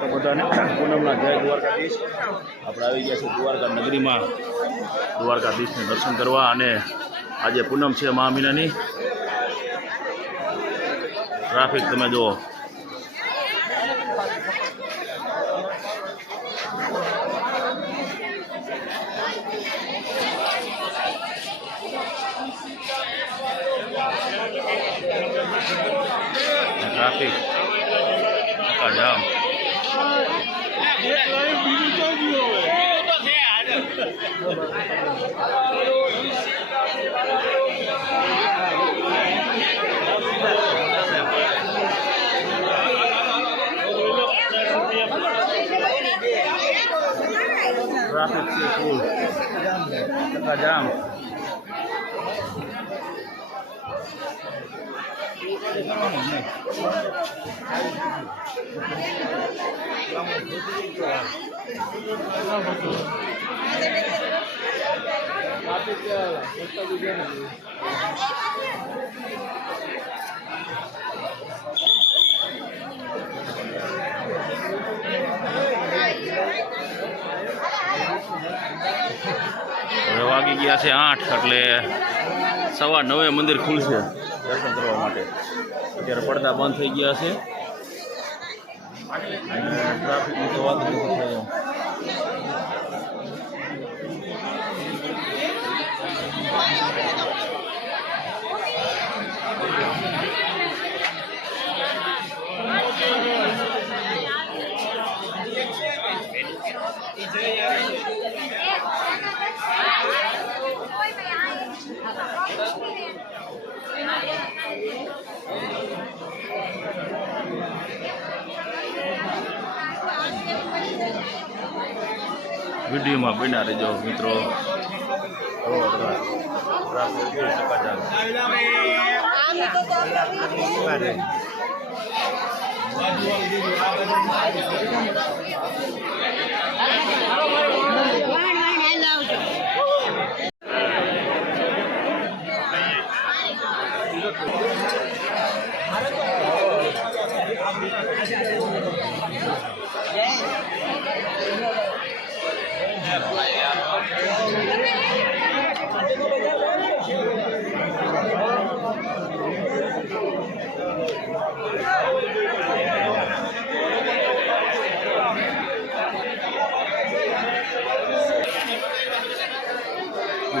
તો બધાને પૂનમના જય દ્વારકાધીશ. આપણે આવી ગયા છીએ દ્વારકા નગરીમાં દ્વારકાધીશને દર્શન કરવા. અને આજે પૂનમ છે મહા મહિનાની. ટ્રાફિક તમે જુઓ. Traffic jam. ટ્રાફિક છે ફૂલ જામ. હવે વાગી ગયા છે 8, એટલે 9:15 મંદિર ખુલશે દર્શન કરવા માટે. અત્યારે પડદા બંધ થઈ ગયા છે અને ટ્રાફિકની તો વાત નથી થયો. વિડીયોમાં બન્યા રહેજો મિત્રો.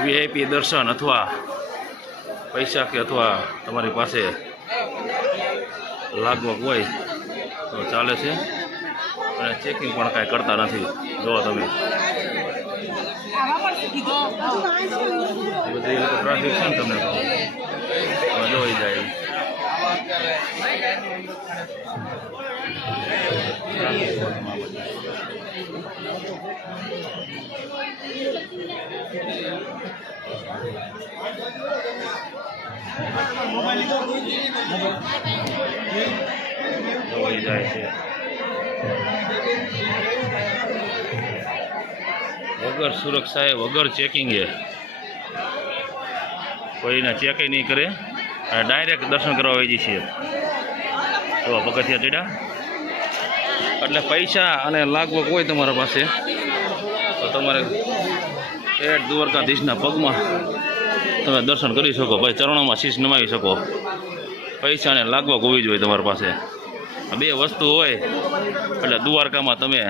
વીઆઈપી દર્શન અથવા પૈસા કે અથવા તમારી પાસે લાગવગ હોય તો ચાલે છે. અને ચેકિંગ પણ કાંઈ કરતા નથી. જો તમે બધી લોકો ટ્રાફિક છે ને તમને જોઈ જાય. જોઈ જાય છે વગર સુરક્ષાએ, વગર ચેકિંગે. કોઈને ચેક નહીં કરે અને ડાયરેક્ટ દર્શન કરવા આવી જઈએ. તો પગથિયા ચડ્યા એટલે પૈસા અને લાગવગ હોય તમારા પાસે તો તમારે દ્વારકાધીશના પગમાં તમે દર્શન કરી શકો. ભાઈ ચરણોમાં શીશ નમાવી શકો. પૈસા અને લાગવગ હોવી જોઈએ તમારી પાસે. 2 વસ્તુ હોય એટલે દ્વારકામાં તમે